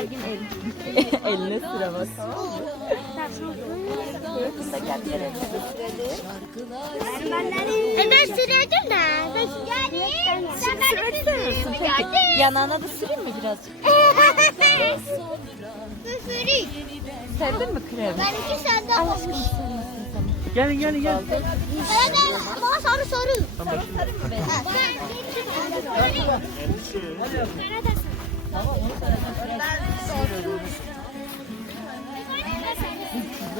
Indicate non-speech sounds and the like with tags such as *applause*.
gergin el. Eline sıra bas. Ben sürüyordum da. Ben sürüyordum. Sen ben sürüyordum. Yanağına da süreyim mi birazcık? Evet. Süreyim. Sevdin mi kremi? Ben iki sende olmuşum. Gelin gelin *laughs* gel. *laughs* ben ben tün, insanın, bana sarı sarı. Tamam. Sarı sarı mı be? Ben geçim. Hadi. Nerede?